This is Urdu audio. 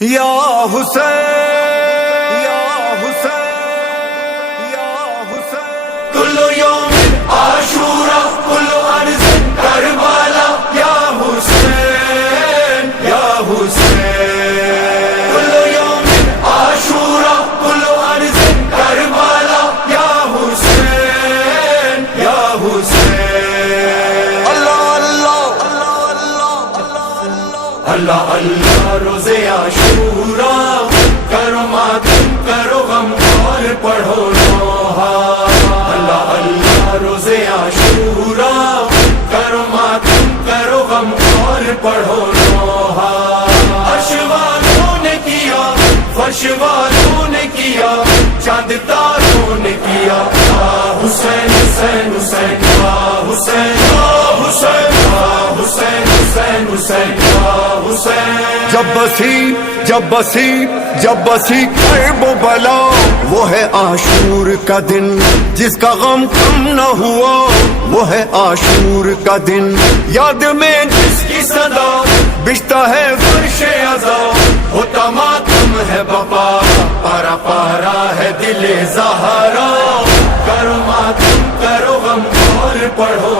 یا حسین یا حسین یا حسین کل یوم عاشورا کل ارض کربلا یا حسین یا حسین کل یوم عاشورا کل ارض کربلا یا حسین یا حسین اللہ اللہ اللہ اللہ روز عاشورا کرو ماتم کرو غم اور پڑھو نوحہ اللہ اللہ روز عاشورا کرو ماتم کرو غم اور پڑھو نوحہ عرش والوں نے کیا فرش والوں نے کیا چاند تاروں نے کیا حسین حسین حسین حسین حسین حسین حسین حسین جب بسی کرب و بلا وہ ہے عاشور کا دن جس کا غم کم نہ ہوا وہ ہے عاشور کا دن یاد میں جس کی صدا بجتا ہے فرش عزا ہوتا ماتم ہے بپا پارا پارا ہے دل زہرا کرو ماتم کرو غم اور پڑھو